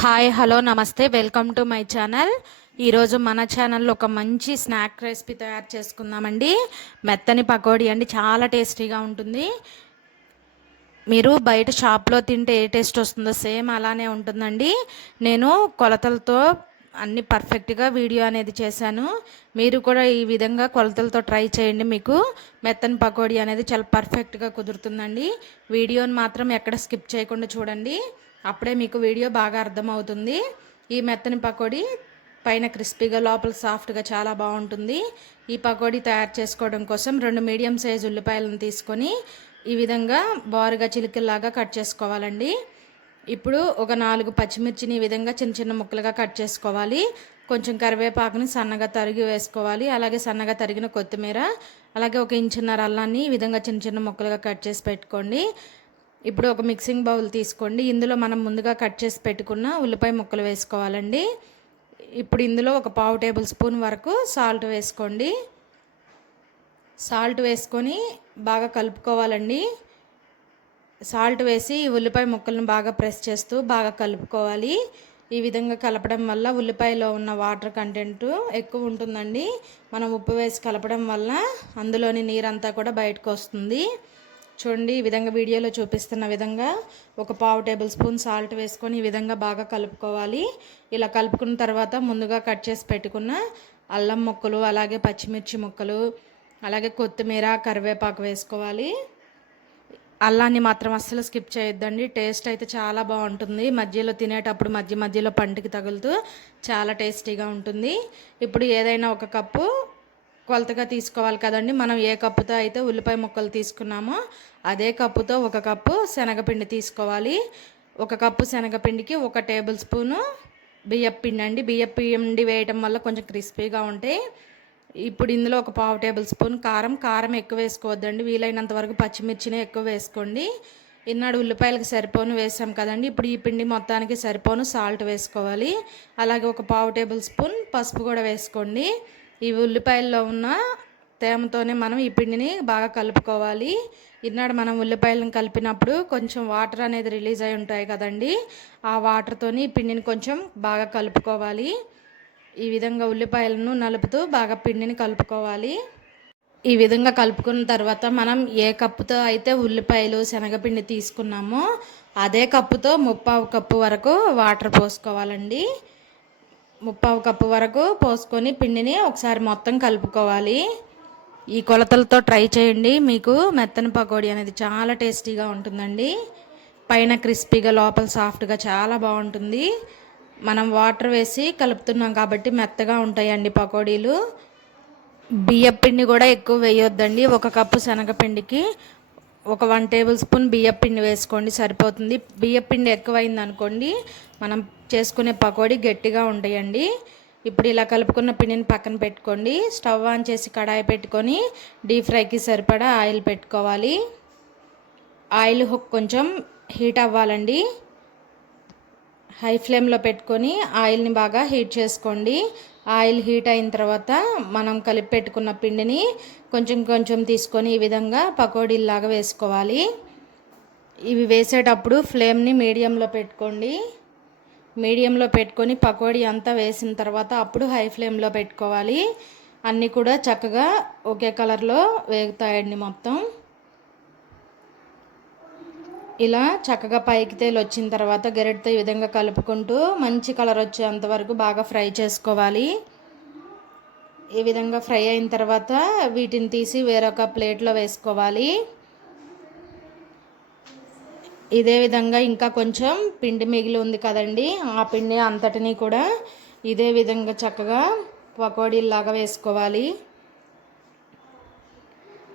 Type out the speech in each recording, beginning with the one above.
Hi hello namaste. Welcome to my channel. ఈరోజు మన ఛానల్లో ఒక మంచి స్నాక్ రెసిపీ తయారు చేసుకుందామండి. మెత్తని పకోడీ అండి చాలా టేస్టీగా ఉంటుంది. మీరు బయట షాప్లో తింటే ఏ టేస్ట్ వస్తుందో సేమ్ అలానే ఉంటుందండి. నేను కొలతలతో అన్ని పర్ఫెక్ట్గా వీడియో అనేది చేశాను. మీరు కూడా ఈ విధంగా కొలతలతో ట్రై చేయండి మీకు. మెత్తని పకోడీ అనేది చాలా పర్ఫెక్ట్గా కుదురుతుందండి. వీడియోని మాత్రం ఎక్కడ స్కిప్ చేయకుండా చూడండి. అప్పుడే మీకు వీడియో బాగా అర్థమవుతుంది. ఈ మెత్తని పకోడీ పైన క్రిస్పీగా లోపల సాఫ్ట్గా చాలా బాగుంటుంది. ఈ పకోడీ తయారు చేసుకోవడం కోసం రెండు మీడియం సైజ్ ఉల్లిపాయలను తీసుకొని ఈ విధంగా బారుగా చిలికల్లాగా కట్ చేసుకోవాలండి. ఇప్పుడు ఒక నాలుగు పచ్చిమిర్చిని ఈ విధంగా చిన్న చిన్న ముక్కలుగా కట్ చేసుకోవాలి. కొంచెం కరివేపాకుని సన్నగా తరిగి వేసుకోవాలి. అలాగే సన్నగా తరిగిన కొత్తిమీర అలాగే ఒక ఇంచున్నర అల్లాన్ని ఈ విధంగా చిన్న చిన్న ముక్కలుగా కట్ చేసి పెట్టుకోండి. ఇప్పుడు ఒక మిక్సింగ్ బౌల్ తీసుకోండి. ఇందులో మనం ముందుగా కట్ చేసి పెట్టుకున్న ఉల్లిపాయ ముక్కలు వేసుకోవాలండి. ఇప్పుడు ఇందులో ఒక పావు టేబుల్ స్పూన్ వరకు సాల్ట్ వేసుకోండి. సాల్ట్ వేసుకొని బాగా కలుపుకోవాలండి. సాల్ట్ వేసి ఉల్లిపాయ ముక్కలను బాగా ప్రెస్ చేస్తూ బాగా కలుపుకోవాలి. ఈ విధంగా కలపడం వల్ల ఉల్లిపాయలో ఉన్న వాటర్ కంటెంట్ ఎక్కువ ఉంటుందండి. మనం ఉప్పు వేసి కలపడం వల్ల అందులోని నీరంతా కూడా బయటకు వస్తుంది. చూడండి ఈ విధంగా వీడియోలో చూపిస్తున్న విధంగా ఒక పావు టేబుల్ స్పూన్ సాల్ట్ వేసుకొని ఈ విధంగా బాగా కలుపుకోవాలి. ఇలా కలుపుకున్న తర్వాత ముందుగా కట్ చేసి పెట్టుకున్న అల్లం ముక్కలు అలాగే పచ్చిమిర్చి ముక్కలు అలాగే కొత్తిమీర కరివేపాకు వేసుకోవాలి. అల్లాన్ని మాత్రం అస్సలు స్కిప్ చేయొద్దండి. టేస్ట్ అయితే చాలా బాగుంటుంది. మధ్యలో తినేటప్పుడు మధ్య మధ్యలో పంటికి తగులుతూ చాలా టేస్టీగా ఉంటుంది. ఇప్పుడు ఏదైనా ఒక కప్పు కొలతగా తీసుకోవాలి కదండి. మనం ఏ కప్పుతో అయితే ఉల్లిపాయ ముక్కలు తీసుకున్నామో అదే కప్పుతో ఒక కప్పు శనగపిండి తీసుకోవాలి. ఒక కప్పు శనగపిండికి ఒక టేబుల్ స్పూను బియ్యపు పిండి అండి. బియ్యపు పిండి వేయటం వల్ల కొంచెం క్రిస్పీగా ఉంటాయి. ఇప్పుడు ఇందులో ఒక పావు టేబుల్ స్పూన్ కారం. కారం ఎక్కువ వేసుకోవద్దండి. వీలైనంత వరకు పచ్చిమిర్చినే ఎక్కువ వేసుకోండి. ఇన్నాడు ఉల్లిపాయలకు సరిపోను వేసాం కదండి. ఇప్పుడు ఈ పిండి మొత్తానికి సరిపోను సాల్ట్ వేసుకోవాలి. అలాగే ఒక పావు టేబుల్ స్పూన్ పసుపు కూడా వేసుకోండి. ఈ ఉల్లిపాయల్లో ఉన్న తేమతోనే మనం ఈ పిండిని బాగా కలుపుకోవాలి. ఇన్నాడు మనం ఉల్లిపాయలను కలిపినప్పుడు కొంచెం వాటర్ అనేది రిలీజ్ అయి ఉంటాయి కదండి. ఆ వాటర్తోని ఈ పిండిని కొంచెం బాగా కలుపుకోవాలి. ఈ విధంగా ఉల్లిపాయలను నలుపుతూ బాగా పిండిని కలుపుకోవాలి. ఈ విధంగా కలుపుకున్న తర్వాత మనం ఏ కప్పుతో అయితే ఉల్లిపాయలు శనగపిండి తీసుకున్నామో అదే కప్పుతో ముప్పావు కప్పు వరకు వాటర్ పోసుకోవాలండి. ముప్పావు కప్పు వరకు పోసుకొని పిండిని ఒకసారి మొత్తం కలుపుకోవాలి. ఈ కొలతలతో ట్రై చేయండి. మీకు మెత్తని పకోడీ అనేది చాలా టేస్టీగా ఉంటుందండి. పైన క్రిస్పీగా లోపల సాఫ్ట్గా చాలా బాగుంటుంది. మనం వాటర్ వేసి కలుపుతున్నాం కాబట్టి మెత్తగా ఉంటాయండి పకోడీలు. బియ్యపిండి కూడా ఎక్కువ వేయొద్దండి. ఒక కప్పు శనగపిండికి ఒక వన్ టేబుల్ స్పూన్ బియ్యం పిండి వేసుకోండి సరిపోతుంది. బియ్యం పిండి ఎక్కువైంది అనుకోండి మనం చేసుకునే పకోడీ గట్టిగా ఉంటాయండి. ఇప్పుడు ఇలా కలుపుకున్న పిండిని పక్కన పెట్టుకోండి. స్టవ్ ఆన్ చేసి కడాయి పెట్టుకొని డీప్ ఫ్రైకి సరిపడా ఆయిల్ పెట్టుకోవాలి. ఆయిల్ కొంచెం హీట్ అవ్వాలండి. హై ఫ్లేమ్లో పెట్టుకొని ఆయిల్ని బాగా హీట్ చేసుకోండి. ఆయిల్ హీట్ అయిన తర్వాత మనం కలిపి పెట్టుకున్న పిండిని కొంచెం కొంచెం తీసుకొని ఈ విధంగా పకోడీలాగా వేసుకోవాలి. ఇవి వేసేటప్పుడు ఫ్లేమ్ని మీడియంలో పెట్టుకోండి. మీడియంలో పెట్టుకొని పకోడీ అంతా వేసిన తర్వాత అప్పుడు హై ఫ్లేమ్లో పెట్టుకోవాలి. అన్నీ కూడా చక్కగా ఒకే కలర్లో వేగుతాయండి మొత్తం. ఇలా చక్కగా పైకి తేలి వచ్చిన తర్వాత గెరెట్తో ఈ విధంగా కలుపుకుంటూ మంచి కలర్ వచ్చేంత వరకు బాగా ఫ్రై చేసుకోవాలి. ఈ విధంగా ఫ్రై అయిన తర్వాత వీటిని తీసి వేరొక ప్లేట్లో వేసుకోవాలి. ఇదే విధంగా ఇంకా కొంచెం పిండి మిగిలి ఉంది కదండి ఆ పిండి అంతటిని కూడా ఇదే విధంగా చక్కగా పకోడీలాగా వేసుకోవాలి.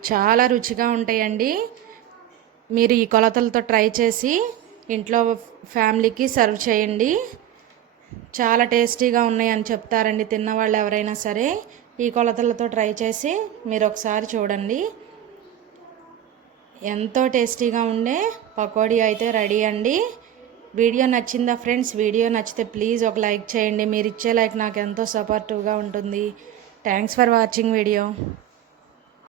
చాలా రుచిగా ఉంటాయండి. మీరు ఈ కొలతలతో ట్రై చేసి ఇంట్లో ఫ్యామిలీకి సర్వ్ చేయండి. చాలా టేస్టీగా ఉన్నాయని చెప్తారండి తిన్నవాళ్ళు ఎవరైనా సరే. ఈ కొలతలతో ట్రై చేసి మీరు ఒకసారి చూడండి. ఎంతో టేస్టీగా ఉండే పకోడీ అయితే రెడీ అండి. వీడియో నచ్చిందా ఫ్రెండ్స్? వీడియో నచ్చితే ప్లీజ్ ఒక లైక్ చేయండి. మీరు ఇచ్చే లైక్ నాకు ఎంతో సపోర్టివ్గా ఉంటుంది. Thanks for watching video